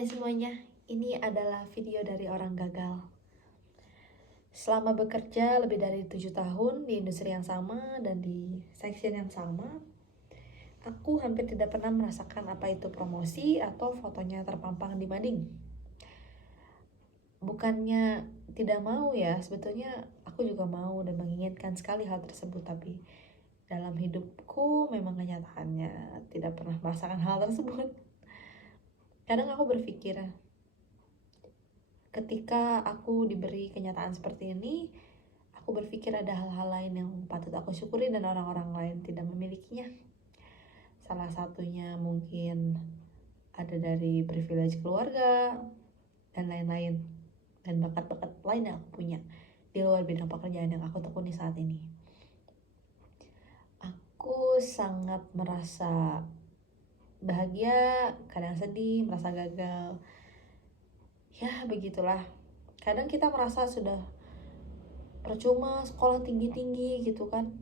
Hai semuanya, ini adalah video dari orang gagal. Selama bekerja lebih dari 7 tahun di industri yang sama dan di section yang sama, aku hampir tidak pernah merasakan apa itu promosi atau fotonya terpampang di mading. Bukannya tidak mau ya, sebetulnya aku juga mau dan menginginkan sekali hal tersebut, tapi dalam hidupku memang kenyataannya tidak pernah merasakan hal tersebut. Kadang aku berpikir, ketika aku diberi kenyataan seperti ini, aku berpikir ada hal-hal lain yang patut aku syukuri dan orang-orang lain tidak memilikinya. Salah satunya mungkin ada dari privilege keluarga dan lain-lain, dan bakat-bakat lain yang aku punya di luar bidang pekerjaan yang aku tekuni saat ini. Aku sangat merasa bahagia, kadang sedih, merasa gagal. Ya begitulah. Kadang kita merasa sudah percuma sekolah tinggi-tinggi gitu kan,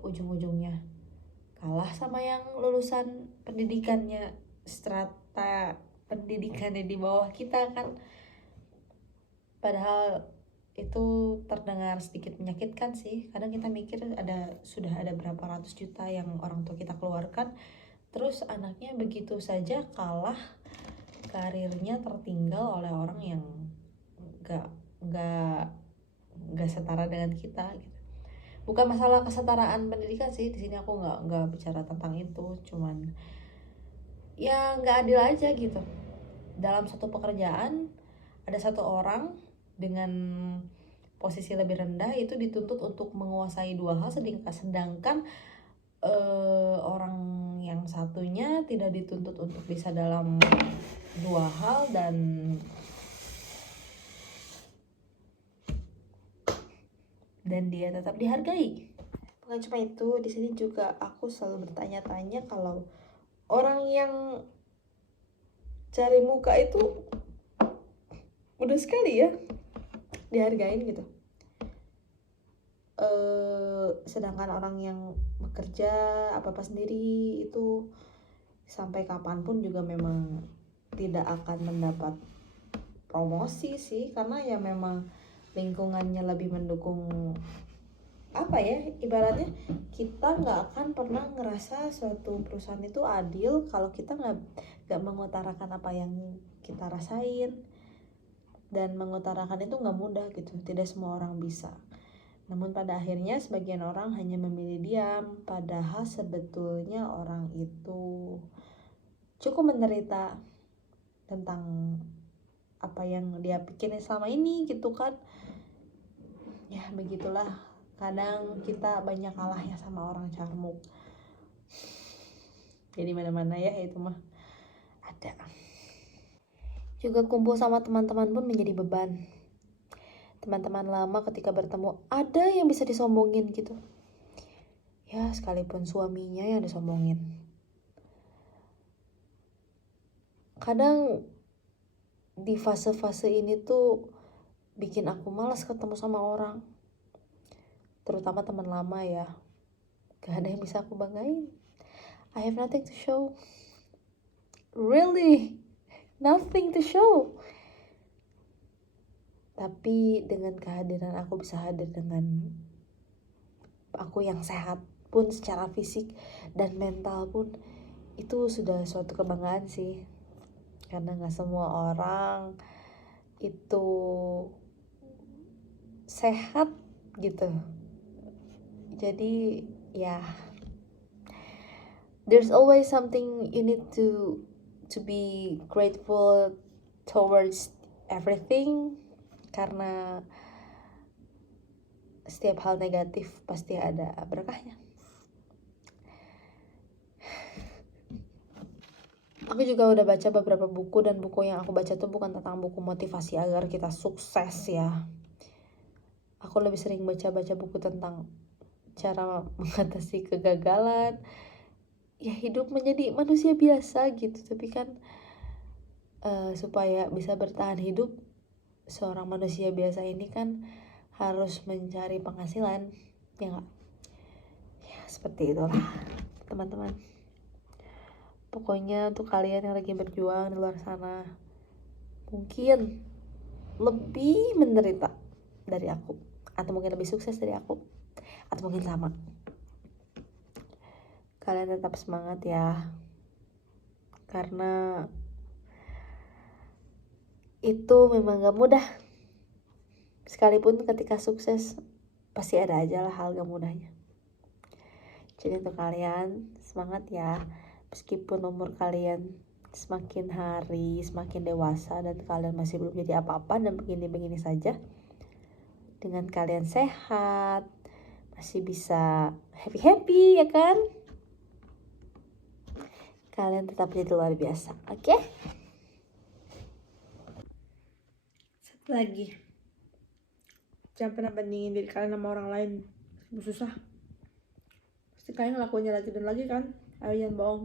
ujung-ujungnya kalah sama yang lulusan pendidikannya strata pendidikannya di bawah kita kan. Padahal itu terdengar sedikit menyakitkan sih. Kadang kita mikir sudah ada berapa ratus juta yang orang tua kita keluarkan, terus anaknya begitu saja kalah, karirnya tertinggal oleh orang yang gak setara dengan kita gitu. Bukan masalah kesetaraan pendidikan sih, di sini aku nggak bicara tentang itu, cuman ya nggak adil aja gitu. Dalam satu pekerjaan ada satu orang dengan posisi lebih rendah itu dituntut untuk menguasai dua hal, sedangkan orang yang satunya tidak dituntut untuk bisa dalam dua hal dan dia tetap dihargai. Bukan cuma itu, di sini juga aku selalu bertanya-tanya kalau orang yang cari muka itu mudah sekali ya dihargain gitu. Sedangkan orang yang bekerja apa-apa sendiri itu sampai kapanpun juga memang tidak akan mendapat promosi sih, karena ya memang lingkungannya lebih mendukung. Apa ya, ibaratnya kita nggak akan pernah ngerasa suatu perusahaan itu adil kalau kita nggak mengutarakan apa yang kita rasain. Dan mengutarakan itu nggak mudah gitu, tidak semua orang bisa. Namun pada akhirnya sebagian orang hanya memilih diam, padahal sebetulnya orang itu cukup menderita tentang apa yang dia pikirin selama ini gitu kan. Ya begitulah, kadang kita banyak kalahnya sama orang carmuk. Jadi mana-mana ya itu mah ada. Juga kumpul sama teman-teman pun menjadi beban. Teman-teman lama ketika bertemu ada yang bisa disombongin gitu. Ya sekalipun suaminya yang disombongin. Kadang di fase-fase ini tuh bikin aku malas ketemu sama orang. Terutama teman lama ya. Gak ada yang bisa aku banggain. I have nothing to show. Really, nothing to show. Tapi dengan kehadiran aku bisa hadir dengan aku yang sehat pun secara fisik dan mental pun, itu sudah suatu kebanggaan sih. Karena gak semua orang itu sehat gitu. Jadi ya, there's always something you need to be grateful towards everything, karena setiap hal negatif pasti ada berkahnya. Aku juga udah baca beberapa buku, dan buku yang aku baca tuh bukan tentang buku motivasi agar kita sukses ya. Aku lebih sering baca buku tentang cara mengatasi kegagalan, ya hidup menjadi manusia biasa gitu. Tapi kan supaya bisa bertahan hidup, seorang manusia biasa ini kan harus mencari penghasilan, ya nggak? Ya seperti itulah teman-teman. Pokoknya untuk kalian yang lagi berjuang di luar sana, mungkin lebih menderita dari aku, atau mungkin lebih sukses dari aku, atau mungkin sama. Kalian tetap semangat ya, karena itu memang gak mudah. Sekalipun ketika sukses, pasti ada aja lah hal gak mudahnya. Jadi untuk kalian, semangat ya. Meskipun umur kalian semakin hari semakin dewasa dan kalian masih belum jadi apa-apa dan begini-begini saja, dengan kalian sehat, masih bisa happy-happy ya kan, kalian tetap jadi luar biasa. Oke? Satu lagi, jangan pernah bandingin diri kalian sama orang lain. Susah, pasti kalian ngelakuinnya lagi dan lagi kan. Ayo jangan bohong.